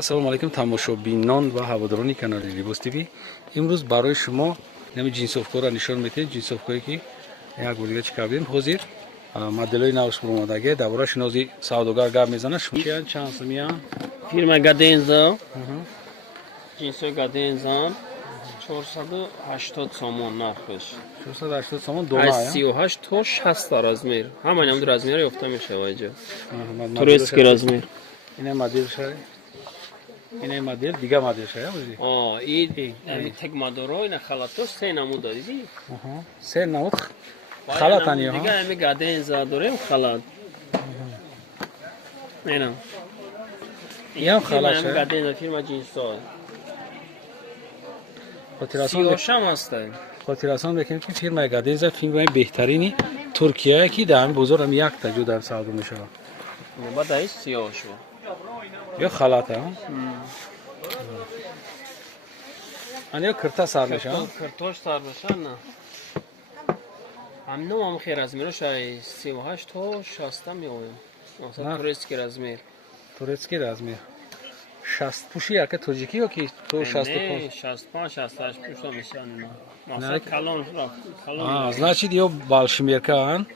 ассалому алайкум тамошобинон ва ҳаводорони канали Libos TV. имрӯз барои шумо нами ҷинсовкоро нишон медиҳем. Ҷинсовкое ки як бурдига кардем. ҳозир моделҳои навш омадагӣ дар бораи шинози савдогар гап мезанад. Шумоян чанд сумиян? Фирма Гаденза. Ҷинсои Гаденза 480 сомон нархш. 480 сомон дона. Аз 38 то 60 размер. Ҳама ин размери ёфта мешавад инҷо. Турецкий размер. Ина модел шай. Ина модел дига модел шай, ози. Ин таг модоро ина халатош се намуд дидӣ? Се намуд халат аниё. Дига ами Гаденза дорем халат. Ина. Ям халат шай. Гаденза фирма ҷинсо. خاطراتون بکنیم که فیرمای گادنزا فیرمای بهترینی ترکیه کی در همین بازار هم یک تا جو در سعودی میشه. بعد این سیاه شو. یا خلاطه ها. آنیا کرتا سر میشه. کرتاش سر میشه نه. هم خیر از میره شای 38 تا 60 میایم. مثلا تورسکی رزمیر. تورسکی رزمیر. 60 پوشی یا که توجیکی یا کی تو 65 65 68 پوشا میشن مثلا کلان значит یو بالشمیرکان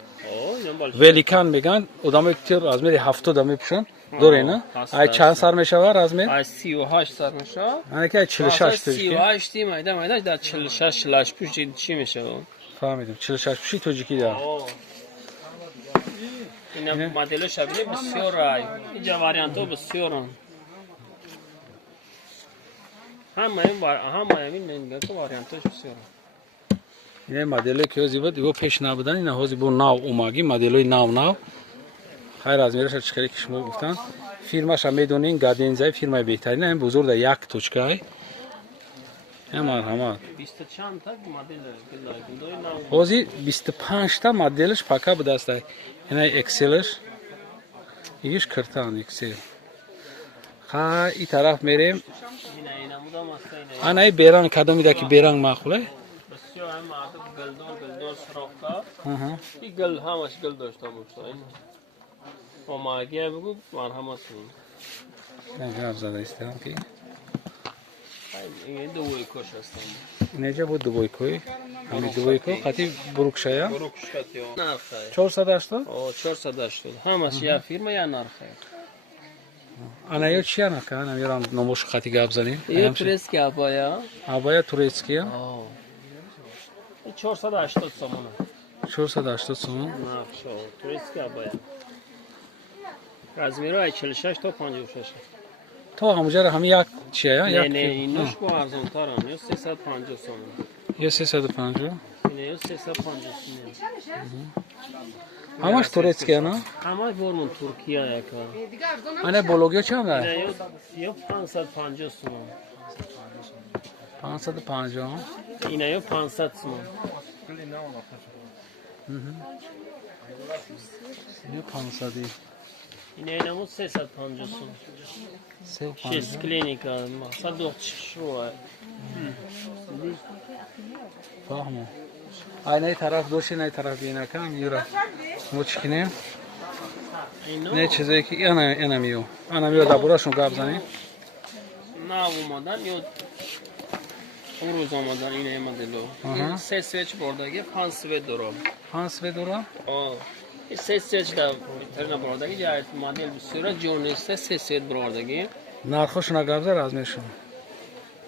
ولیکان میگن آدم که رزمیر 70 میپوشن دوره نه ای چند سر میشه رزمیر ای 38 سر میشه یعنی که 46 توجیکی 38 میده در 46 لاش پوش چی میشه فهمیدم 46 پوشی توجیکی داره این مدل شبیه بسیار رای اینجا واریانتو بسیارن همه این نگاه که واریانتش بسیاره این مدلی که از بود پیش نبودن این هازی با ناو اوماگی مدلای ناو خیر از میرش چخیری که شما گفتن فیرماش هم میدونین گادنزای فیرمای بهترینه این بزرگ در یک توچکای همه 20 چند تا مدل هازی 25 تا مدلش پاکا به دست این اکسلش یکیش کرتان اکسل این طرف میریم آنای بیرنگ کدومی دا که بیرنگ معقوله؟ بسیار هم معقول گلدار سراختا این گل همش گل داشته باشه و ماگی هم بگو مرحمت کنیم نه جواب زده استیم که این دوبای کش هستم اینجا بود دوبای کوی همین دوبای کوی خطی بروکشای هم؟ بروکشاتی هم نرخه 480؟ 480 همش یا فیرما یا نرخه آنها چیه نکن؟ نمیرم نموش خطی گاب زنیم. یه تورسکی آبایا. آبایا تورسکیه. 480 سومونه. 480 سومون. نه شو تورسکی آبایا. رزمیرو 46 تا 56. تو همونجا همین یک چیه؟ نه اینش با ارزان ترم. یا 350 سومون. یا 350. اینه یا 350 سومون. همش تورسکیه نه؟ همش برمون ترکیه یکا. آنها بلوگیا چند داره؟ یا 550 سومون. 550. اینه یا 500 سومون. اینه 500. اینه نمود 350 سومون. 350. شش کلینیکا. مقصد دو شروع. فهمم. aynı taraf doşi ne taraf yine kam yura moçkine ne çize ki yanamıyor da burası gabzani na olmadan yok umruz olmadan yine modelo ses switch bordagi Hans ve dora ses switch da terna bordagi ya model bisura joniste ses switch bordagi narxosh na gabza razmeşim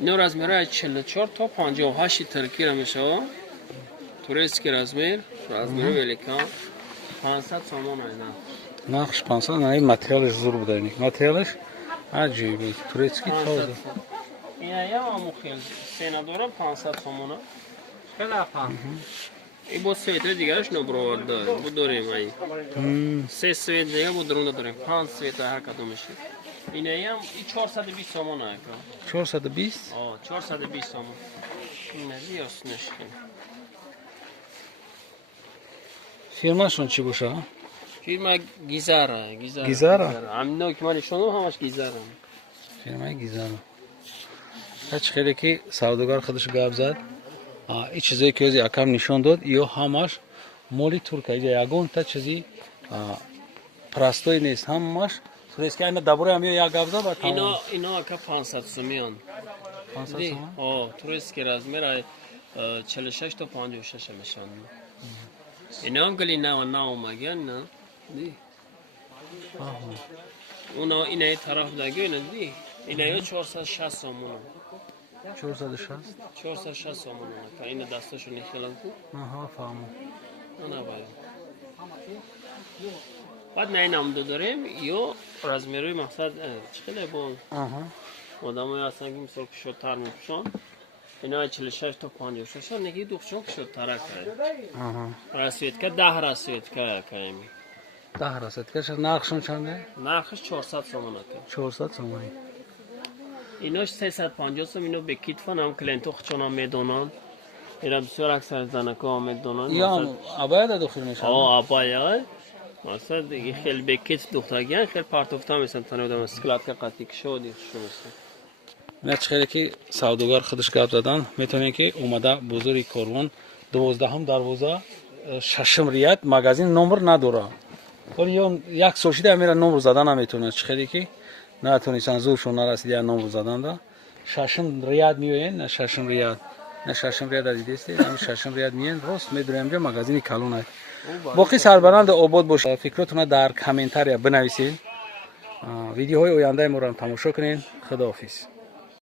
no razmera 44 ta 58 Türkiye میشه تورسکی رزمیر ولیکان 500 سومون اینا نقش 500 نه متریالش زور بوده اینک متریالش عجیبه تورسکی تازه اینا یا مخیل سینادورا 500 سومونه خلاصا ای با سویتر دیگهش نبرود داره بود داریم ای سه سویت دیگه بود درونده داریم 5 سویت هر کدومش اینا هم 420 سومونه 420 420 سومون اینا دیاسنش Firmaşon çi boşa? Firma Gizara. Gizara? Amno ki mani şunu hamaş Gizara. Firma Gizara. Kaç kere ki savdogar arkadaşı gabzad. İç çize közü akam nişan dod. İyo hamaş moli Türkiye yagon ta çizi prastoy nes hamaş турест ки айна дабура ҳам ё як гавза ба اینا که 500 سومیان 500 دی сомон турист که размер 46 تا 56 میشن اینا هم گلی نه اومگن نه دی اونا اینا طرف دیگه اینا دی اینا 460 سومون 460 460 سومون که این دستشو نخیلن کو آها فهمم نه باید بعد نه اینم داریم یا размерой مقصد چخیله با آدم های هستن که مثل کشوتر میپشن اینا 46 تا 56 نگی دوخشون کشوتره کرد رسویت که 10 رسویت که کهمی 10 رسید که نرخشون چنده؟ نرخش 400 سومونه که 400 сомонӣ ایناش 350 سوم اینو به کیتفان هم کلینتو خچون میدونن اینا بسیار اکثر زنکا میدونن یا ابایا دا دختر میشن ابایا مثلا دیگه خیلی به کیت دخترگیان خیلی پارتوفتا میسن تنه بودم اسکلات که قطعی کشو دیگه شو میسن نه چخیلی که سوداگار خودش گپ زدن میتونین که اومده بزرگ کاروان 12 دروازه 6 ریاد مغازین نمبر نداره ولی یا یک سوشیده میره نمبر زدن نمیتونه چخیلی که نتونستن زورشون نرسید یا نمبر زدن دا 6 ریاد میوین نه 6 ریاد نه 6 ریاد از دیستی همین 6 ریاد میین راست میدونم که مغازین کالون باقی سربرند آباد باشه فکراتون در کامنتاری بنویسید ویدیوهای آینده ما رو تماشا کنین خداحافظ